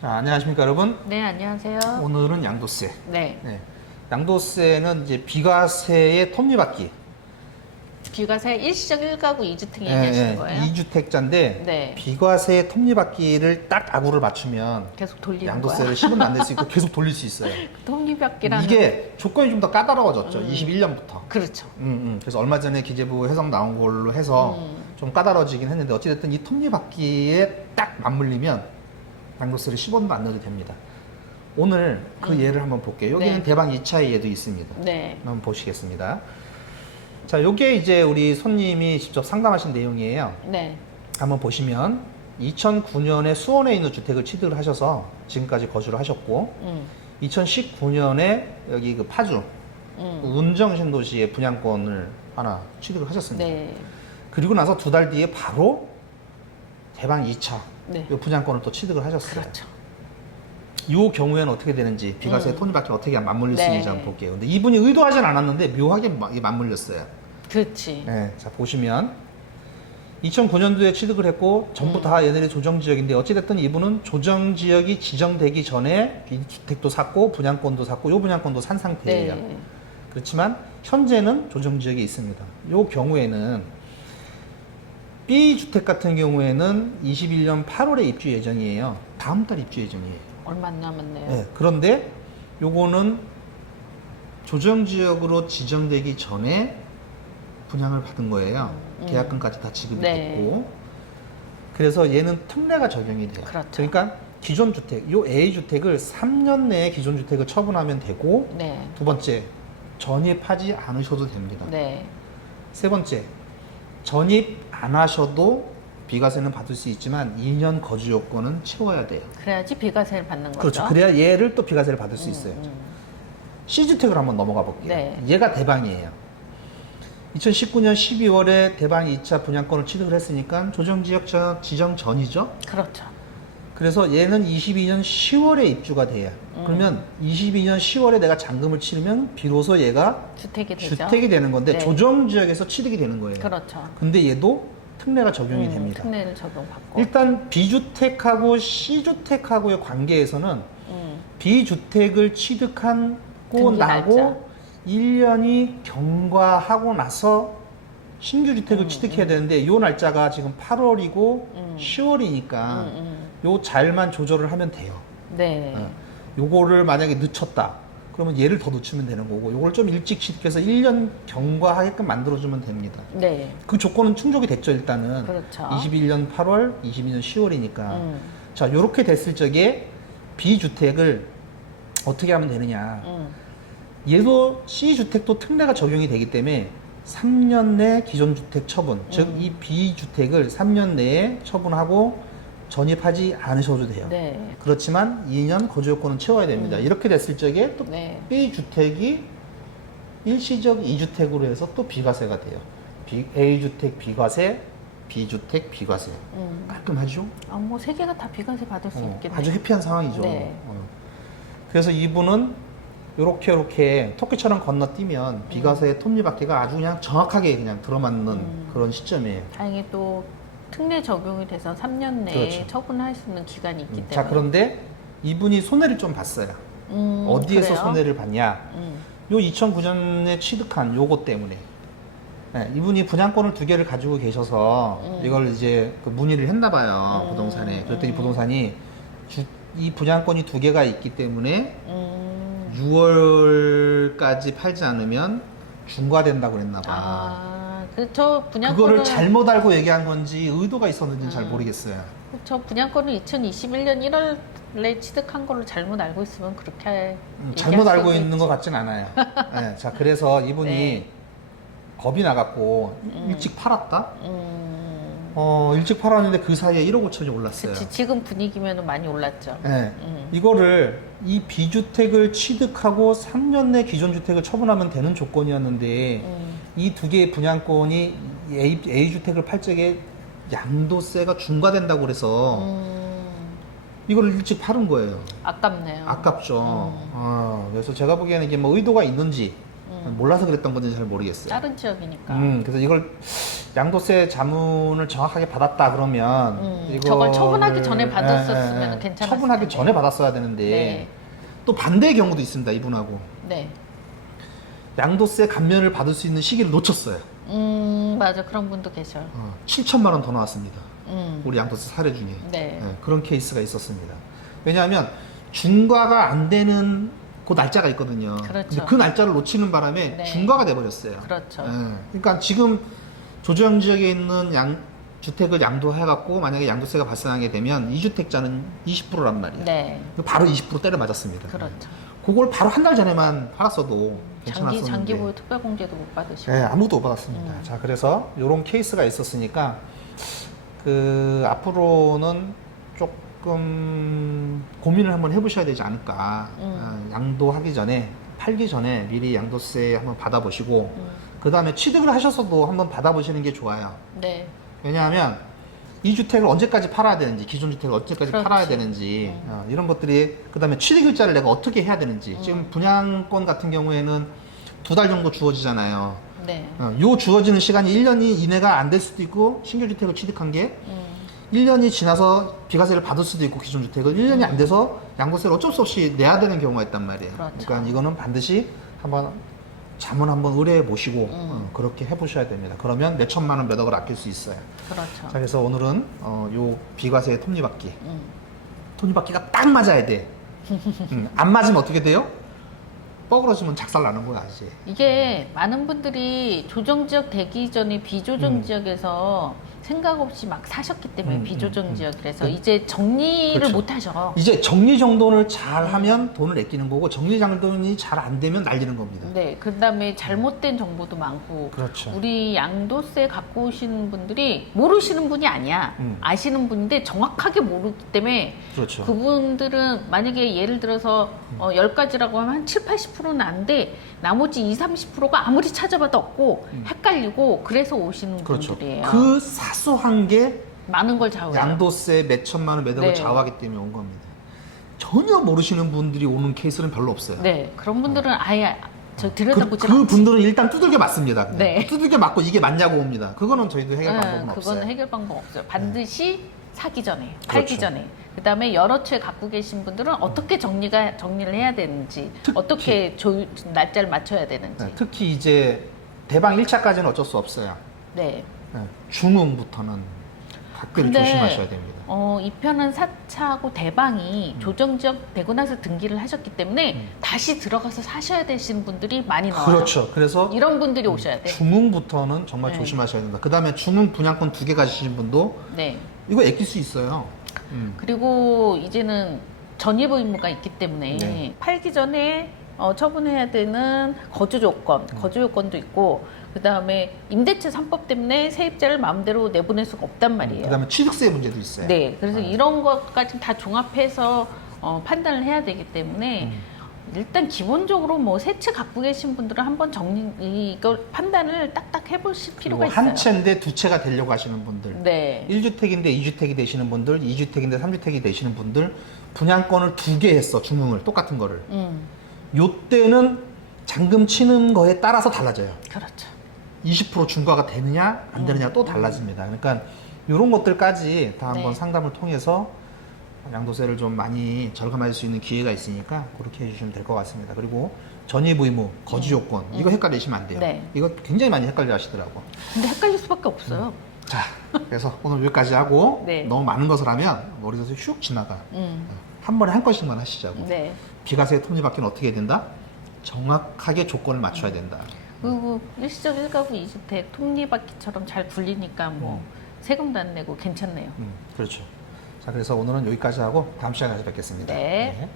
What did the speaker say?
자, 안녕하십니까 여러분. 네, 안녕하세요. 오늘은 양도세. 네. 양도세는 이제 비과세의 톱니바퀴. 비과세 일시적 1가구 2주택 얘기하시는 거예요? 2주택자인데 네. 비과세의 톱니바퀴를 딱 아구를 맞추면 계속 돌리는 양도세를 거야. 10은 안 낼 수 있고 계속 돌릴 수 있어요. 톱니바퀴라는 이게 조건이 좀 더 까다로워졌죠. 21년부터. 그렇죠. 그래서 얼마 전에 기재부 해석 나온 걸로 해서 좀 까다로워지긴 했는데 어찌됐든 이 톱니바퀴에 딱 맞물리면 양도세를 10원도 안 내도 됩니다. 오늘 그 예를 한번 볼게요. 여기는 네. 대방 2차의 예도 있습니다. 네. 한번 보시겠습니다. 자, 요게 이제 우리 손님이 직접 상담하신 내용이에요. 네. 한번 보시면 2009년에 수원에 있는 주택을 취득을 하셔서 지금까지 거주를 하셨고 2019년에 여기 그 파주 운정신도시의 분양권을 하나 취득을 하셨습니다. 네. 그리고 나서 두 달 뒤에 바로 대방 2차 네. 요 분양권을 또 취득을 하셨어요. 그렇죠. 이 경우에는 어떻게 되는지 비과세 톱니바퀴 어떻게 맞물릴 수 네. 있는지 한번 볼게요. 근데 이분이 의도하진 않았는데 묘하게 맞물렸어요. 그렇지. 네, 자 보시면 2009년도에 취득을 했고 전부 다 얘네들이 조정지역인데 어찌됐든 이분은 조정지역이 지정되기 전에 주택도 샀고 분양권도 샀고 요 분양권도 산 상태예요. 네. 그렇지만 현재는 조정지역에 있습니다. 요 경우에는 B주택 같은 경우에는 21년 8월에 입주 예정이에요. 다음 달 입주 예정이에요. 얼마 안 남았네요. 네, 그런데 요거는 조정지역으로 지정되기 전에 분양을 받은 거예요. 계약금까지 다 지급이 네. 됐고. 그래서 얘는 특례가 적용이 돼요. 그렇죠. 그러니까 기존 주택, 요 A주택을 3년 내에 기존 주택을 처분하면 되고, 네. 두 번째, 전입하지 않으셔도 됩니다. 네. 세 번째, 전입 안 하셔도 비과세는 받을 수 있지만 2년 거주 요건은 채워야 돼요. 그래야지 비과세를 받는 거죠. 그렇죠. 그래야 얘를 또 비과세를 받을 수 있어요. C주택을 한번 넘어가 볼게요. 네. 얘가 대방이에요. 2019년 12월에 대방 2차 분양권을 취득을 했으니까 조정지역 지정 전이죠. 그렇죠. 그래서 얘는 22년 10월에 입주가 돼요. 그러면 22년 10월에 내가 잔금을 치르면 비로소 얘가 주택이 되죠. 주택이 되는 건데 네. 조정지역에서 취득이 되는 거예요. 그렇죠. 근데 얘도 특례가 적용이 됩니다. 특례를 적용받고. 일단 B주택하고 C주택하고의 관계에서는 B주택을 취득하고 등기 나고 날짜. 1년이 경과하고 나서 신규 주택을 취득해야 되는데 이 날짜가 지금 8월이고 10월이니까 요 잘만 조절을 하면 돼요. 네. 요거를 만약에 늦췄다. 그러면 얘를 더 늦추면 되는 거고 요걸 좀 일찍 취득해서 1년 경과하게끔 만들어주면 됩니다. 네. 그 조건은 충족이 됐죠 일단은. 그렇죠. 21년 8월, 22년 10월이니까. 자, 요렇게 됐을 적에 B주택을 어떻게 하면 되느냐. 얘도 C주택도 특례가 적용이 되기 때문에 3년 내 기존 주택 처분, 즉 이 B주택을 3년 내에 처분하고 전입하지 않으셔도 돼요. 네. 그렇지만 2년 거주 요건은 채워야 됩니다. 이렇게 됐을 적에 또 네. B주택이 일시적 2주택으로 해서 또 비과세가 돼요. A주택 비과세, B주택 비과세. 깔끔하죠? 아, 뭐 세 개가 다 비과세 받을 수 있겠네요. 아주 해피한 상황이죠. 네. 그래서 이분은 요렇게 토끼처럼 건너뛰면 비과세 톱니바퀴가 아주 그냥 정확하게 그냥 들어맞는 그런 시점이에요. 다행히 또 특례 적용이 돼서 3년 내에 그렇죠. 처분할 수 있는 기간이 있기 때문에. 자, 그런데 이분이 손해를 좀 봤어요. 어디에서 그래요? 손해를 봤냐? 요 2009년에 취득한 요거 때문에. 네, 이분이 분양권을 두 개를 가지고 계셔서 이걸 이제 그 문의를 했나 봐요. 부동산에. 그랬더니 부동산이 이 분양권이 두 개가 있기 때문에 6월까지 팔지 않으면 중과된다고 그랬나 봐. 아, 그저 분양권을 그거를 잘못 알고 얘기한 건지 의도가 있었는지는 잘 모르겠어요. 저 분양권을 2021년 1월에 취득한 걸로 잘못 알고 있으면 그렇게 잘못 얘기할 알고 수도 있는 것 있지. 같진 않아요. 네, 자, 그래서 이분이 네. 겁이 나갖고 일찍 팔았다? 음, 일찍 팔았는데 그 사이에 1억 5천이 올랐어요. 그치, 지금 분위기면 많이 올랐죠. 네. 이거를 이 B주택을 취득하고 3년 내 기존 주택을 처분하면 되는 조건이었는데 이 두 개의 분양권이 A주택을 팔 적에 양도세가 중과된다고 그래서 이걸 일찍 팔은 거예요. 아깝네요. 아깝죠. 그래서 제가 보기에는 이게 뭐 의도가 있는지 몰라서 그랬던 건지 잘 모르겠어요. 다른 지역이니까. 그래서 이걸 양도세 자문을 정확하게 받았다 그러면 저걸 처분하기 전에 받았었으면 괜찮았을 처분하기 텐데. 전에 받았어야 되는데 네. 또 반대의 경우도 있습니다. 이분하고 네. 양도세 감면을 받을 수 있는 시기를 놓쳤어요. 맞아. 그런 분도 계셔요. 7천만 원 더 나왔습니다. 음. 우리 양도세 사례 중에 네. 그런 케이스가 있었습니다. 왜냐하면 중과가 안 되는 그 날짜가 있거든요. 그렇죠. 근데 그 날짜를 놓치는 바람에 네. 중과가 돼버렸어요. 그렇죠. 그러니까 지금 조정 지역에 있는 주택을 양도해갖고 만약에 양도세가 발생하게 되면 2주택자는 20%란 말이에요. 네. 바로 20% 때려 맞았습니다. 그렇죠. 그걸 바로 한 달 전에만 팔았어도 괜찮았었는데. 장기 보유 특별공제도 못 받으시고. 네, 아무것도 못 받았습니다. 자, 그래서 이런 케이스가 있었으니까 앞으로는 조금 고민을 한번 해보셔야 되지 않을까. 양도하기 전에, 팔기 전에 미리 양도세 한번 받아보시고 그 다음에 취득을 하셔서도 한번 받아보시는 게 좋아요. 네. 왜냐하면 이 주택을 언제까지 팔아야 되는지, 기존 주택을 언제까지 그렇지. 팔아야 되는지, 이런 것들이, 그 다음에 취득일자를 내가 어떻게 해야 되는지. 지금 분양권 같은 경우에는 2달 정도 주어지잖아요. 네. 요 주어지는 시간이 1년이 이내가 안 될 수도 있고, 신규 주택을 취득한 게 1년이 지나서 비과세를 받을 수도 있고, 기존 주택을 1년이 안 돼서 양도세를 어쩔 수 없이 내야 되는 경우가 있단 말이에요. 그렇죠. 그러니까 이거는 반드시 한번 자문 한번 의뢰해 보시고 그렇게 해보셔야 됩니다. 그러면 몇 천만 원, 몇 억을 아낄 수 있어요. 그렇죠. 자, 그래서 오늘은 요 비과세 톱니바퀴. 톱니바퀴가 딱 맞아야 돼. 안 맞으면 어떻게 돼요? 뻐그러지면 작살 나는 거야, 이제. 이게 많은 분들이 조정지역 되기 전에 비조정지역에서 생각 없이 막 사셨기 때문에 비조정지역이라서 이제 정리를 그렇죠. 못 하셔. 이제 정리정돈을 잘 하면 돈을 아끼는 거고, 정리정돈이 잘 안 되면 날리는 겁니다. 네, 그 다음에 잘못된 정보도 많고, 그렇죠. 우리 양도세 갖고 오시는 분들이 모르시는 분이 아니야. 아시는 분인데 정확하게 모르기 때문에 그렇죠. 그분들은 만약에 예를 들어서 10가지라고 하면 한 7, 80%는 안 돼. 나머지 20, 30%가 아무리 찾아봐도 없고 헷갈리고 그래서 오시는 그렇죠. 분들이에요. 그 사소한 게 많은 걸 좌우해요. 양도세 몇 천만 원, 몇 억을 네. 좌우하기 때문에 온 겁니다. 전혀 모르시는 분들이 오는 케이스는 별로 없어요. 네, 그런 분들은 아예 저 들여다보지 그 분들은 일단 두들겨 맞습니다. 그냥. 네. 두들겨 맞고 이게 맞냐고 옵니다. 그거는 저희도 해결 방법은 그거는 없어요. 해결 방법 없어요. 반드시 사기 전에, 팔기 그렇죠. 전에. 그다음에 여러 채 갖고 계신 분들은 어떻게 정리를 해야 되는지, 어떻게 날짜를 맞춰야 되는지. 네, 특히 이제 대방 1차까지는 어쩔 수 없어요. 네. 네, 중흥부터는 각별히 조심하셔야 됩니다. 이 편은 4차하고 대방이 조정지역 되고 나서 등기를 하셨기 때문에 다시 들어가서 사셔야 되시는 분들이 많이 나와요. 그렇죠. 그래서 이런 분들이 오셔야 돼. 중흥부터는 정말 네. 조심하셔야 된다. 그 다음에 중흥 분양권 2개 가지신 분도 네. 이거 아낄 수 있어요. 그리고 이제는 전입 의무가 있기 때문에 네. 팔기 전에 처분해야 되는 거주 요건도 있고, 그 다음에 임대차 3법 때문에 세입자를 마음대로 내보낼 수가 없단 말이에요. 그 다음에 취득세 문제도 있어요. 네, 그래서 이런 것까지 다 종합해서 판단을 해야 되기 때문에 일단 기본적으로 뭐 세 채 갖고 계신 분들은 한번 이걸 판단을 딱딱 해보실 필요가 그리고 있어요. 한 채인데 2채가 되려고 하시는 분들, 네, 1주택인데 2주택이 되시는 분들, 2주택인데 3주택이 되시는 분들, 분양권을 2개 했어, 중흥을 똑같은 거를. 요때는 잔금 치는 거에 따라서 달라져요. 그렇죠. 20% 중과가 되느냐 안 되느냐 또 달라집니다. 그러니까 이런 것들까지 다 한번 네. 상담을 통해서 양도세를 좀 많이 절감할 수 있는 기회가 있으니까 그렇게 해주시면 될 것 같습니다. 그리고 전입 의무, 거주 요건 이거 헷갈리시면 안 돼요. 네. 이거 굉장히 많이 헷갈려 하시더라고. 근데 헷갈릴 수밖에 없어요. 자, 그래서 오늘 여기까지 하고 네. 너무 많은 것을 하면 머리에서 슉 지나가. 한 번에 한 건씩만 하시자고. 네. 비과세 톱니바퀴는 어떻게 해야 된다? 정확하게 조건을 맞춰야 된다. 그리고 일시적 1가구 2주택 톱니바퀴처럼 잘 굴리니까 뭐 세금도 안 내고 괜찮네요. 그렇죠. 자, 그래서 오늘은 여기까지 하고 다음 시간에 다시 뵙겠습니다. 네.